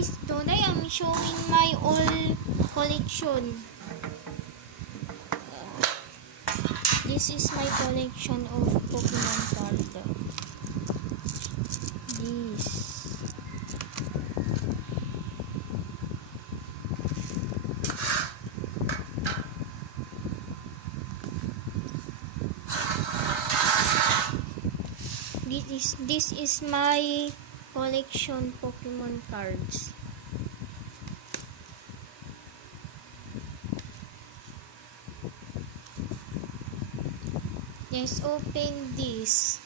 guys, today I'm showing my all collection. This is my collection of Pokemon cards. This is my collection Pokemon cards. Let's open this.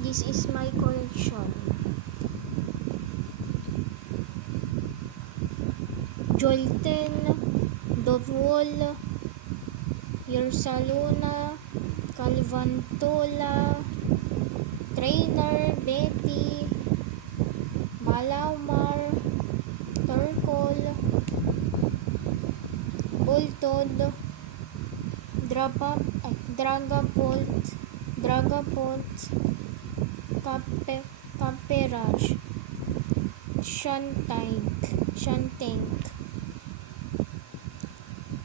This is my collection. Jolten, Dovol, Ursaluna, Calvantola, Trainer, Betty, Malamar, Turkle, Boltod, Dragapult, Caperage, Shantank,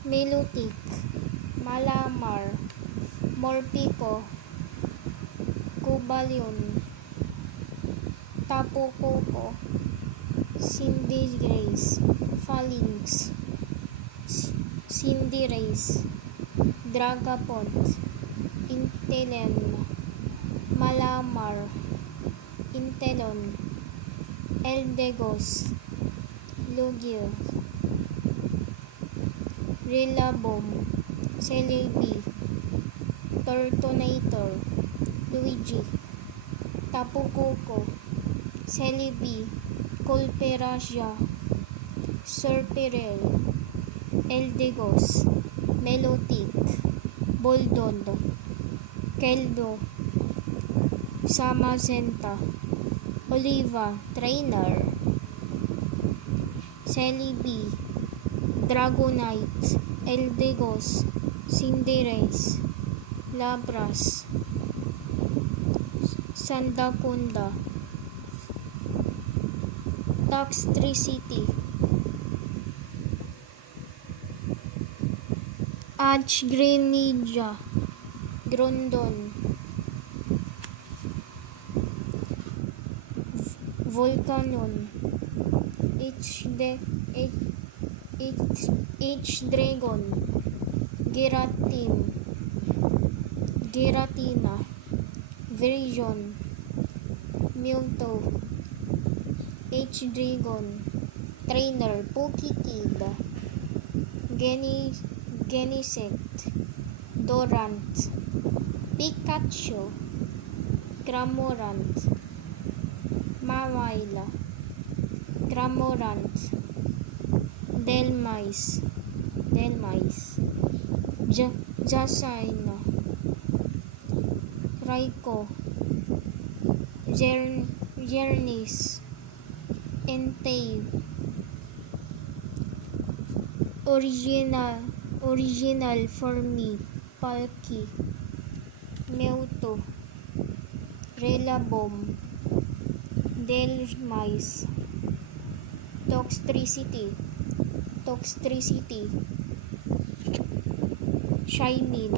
Milotic, Malamar, Morpeko, Cobalion, Tapu Koko, Cinderace, Phalanx, Cinderace, Dragapult, Intelen, Malamar, Inteleon, Eldegoss, Lugia, Rillaboom, Celebi, Turtonator, Luigi, Tapu Koko, Celebi, Colperasia, Serpirel, Eldegoss, Milotic, Boldon, Keldo, Samazenta, Oliva, Trainer, Celebi, Dragonite, Eldegoss, Cinderace, Lapras, Sandakunda, Toxtricity, Greninja, Grondon, Volcanon, H-Dragon, Giratina, Virizion, Mewtwo, H-Dragon, Trainer, Pokekid, Genesect, Dorant, Pikachu, Cramorant, Mawile, Cramorant, Delmise, Jasina, Raikou, Jernis, Entei, Original for me, Palki, Mewtwo, Rillaboom, Delmise, Toxtricity, Shinin.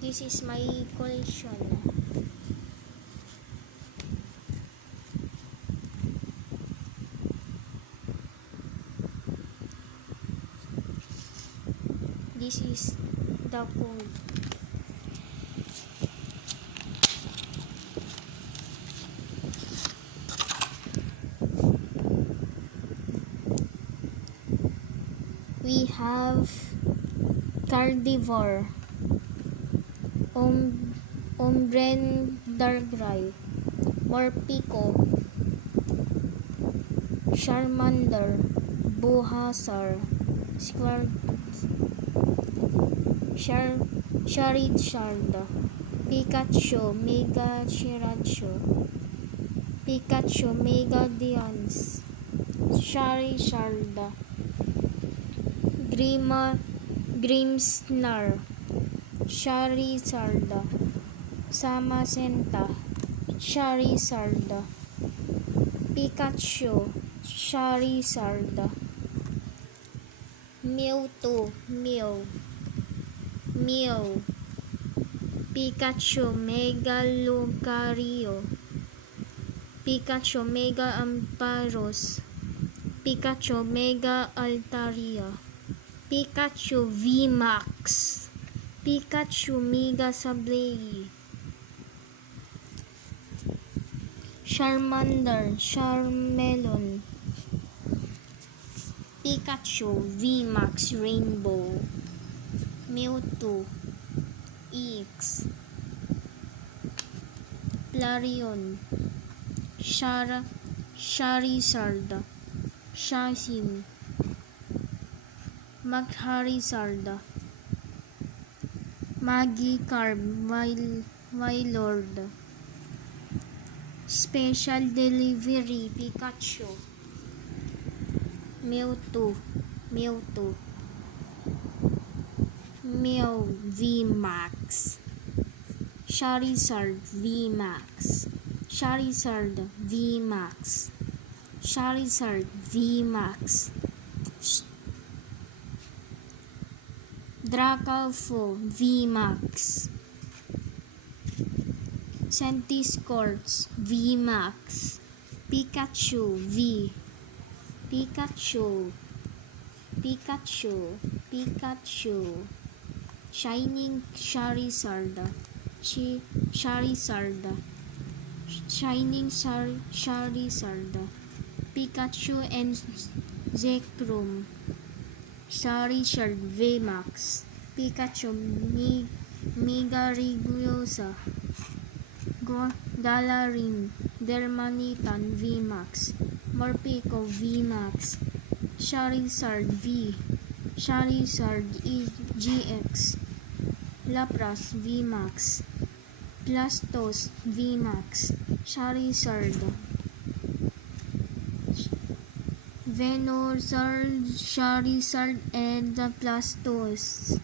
This is my collection. This is the code. We have Carnivore, Umbreon Darkrai, Morpeko, Charmander, Bulbasaur, Charizard, Pikachu, Mega Charizard, Pikachu, Megadians, Charizard, Grimmsnarl, Charizard, Samacenta, Charizard, Pikachu, Charizard, Mewtwo, Mew, Pikachu, Mega Lucario, Pikachu, Mega Ampharos, Pikachu, Mega Altaria, Pikachu VMAX, Pikachu Mega Sableye, Charmander, Charmelon, Pikachu VMAX Rainbow, Mewtwo EX, Flareon, Charizard, Shazim, Magharizard, Magikarp, Wailord, Special Delivery Pikachu, Mewtwo, Mew VMAX, Charizard VMAX, Charizard VMAX, Charizard VMAX, Dracofeu VMAX, Centiskorch VMAX, Pikachu V, Pikachu, Shining Charizard, Shining Charizard, Pikachu and Zekrom, Charizard VMAX, Pikachu Mega Rigiosa, Galarian, Dermanitan VMAX, Morpeko VMAX, Charizard V, Charizard GX, Lapras VMAX, Plastos VMAX, Charizard, Venusaur, Charizard, and the Plastos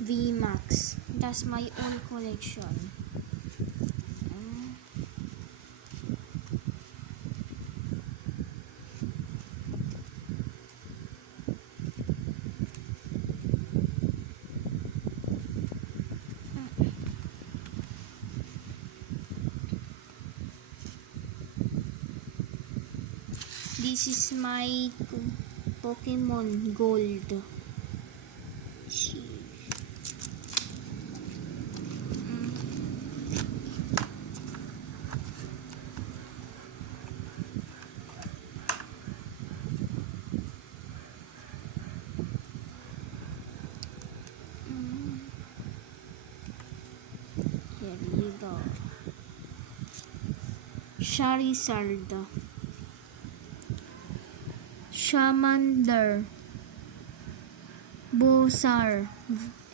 VMAX. That's my own collection. This is my Pokemon Gold. Here you go. Charizard, Charmander, Bulbasaur,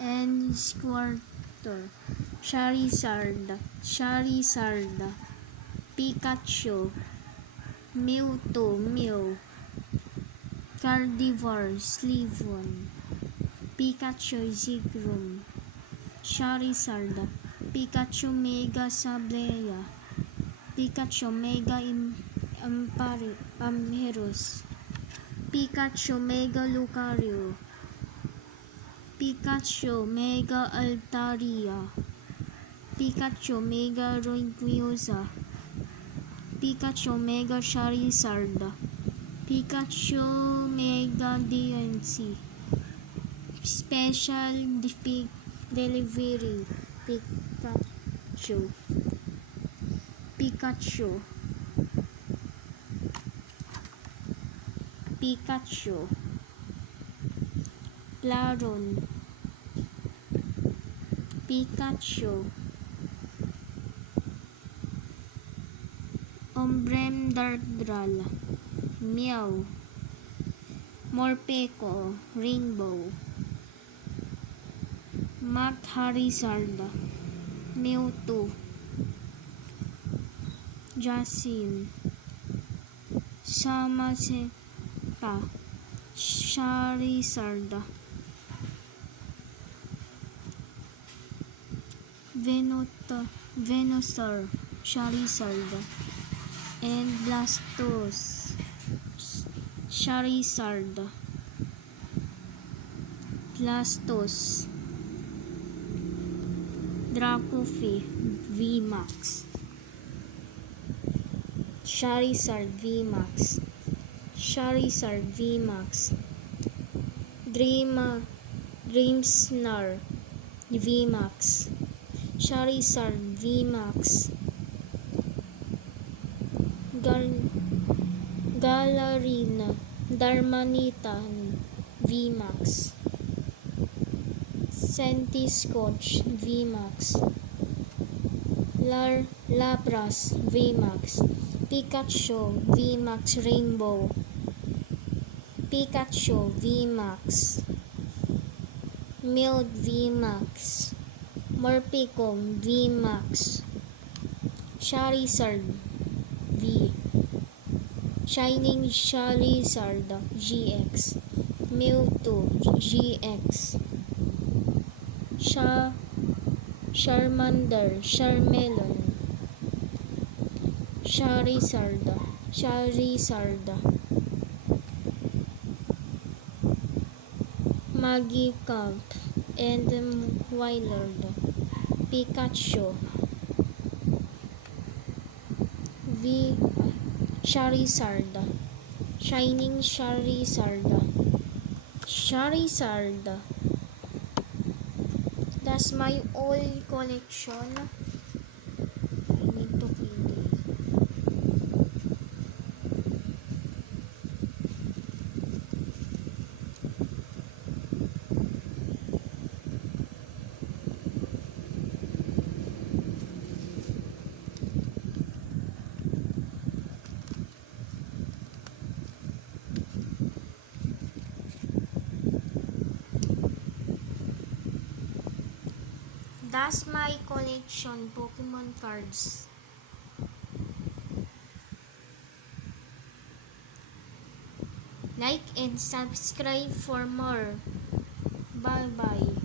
and Squirtle. Charizard, Pikachu, Mew, Gardevoir, Sliveon, Pikachu Zekrom, Charizard, Pikachu Mega Sableye, Pikachu Mega Ampharos, Pikachu Mega Lucario, Pikachu Mega Altaria, Pikachu Mega Rayquaza, Pikachu Mega Charizard, Pikachu Mega DNC, Special Delivery Pikachu, Flareon, Pikachu, Ombrem Dardral, Meow, Morpeko, Rainbow, Magharizard, Mewtwo, Jacin, Samaceta, Charizard, Venusaur, Charizard, and Blastos, Charizard, Blastos, Dracoufy, VMAX, Charizard VMAX, Charizard VMAX, Dreamsnar VMAX, Charizard VMAX, Galarina Darmanitan VMAX, Centiskorch VMAX, Lapras VMAX, Pikachu VMAX Rainbow, Pikachu VMAX, Mild VMAX, Morpeko VMAX, Charizard V, Shining Charizard GX, Mewtwo GX, Charmander, Charmelon, Charizard, Magikarp, and Wailord, Pikachu, Charizard, Shining Charizard. That's my all collection. I need to clean this. That's my collection Pokemon cards. Like and subscribe for more. Bye bye.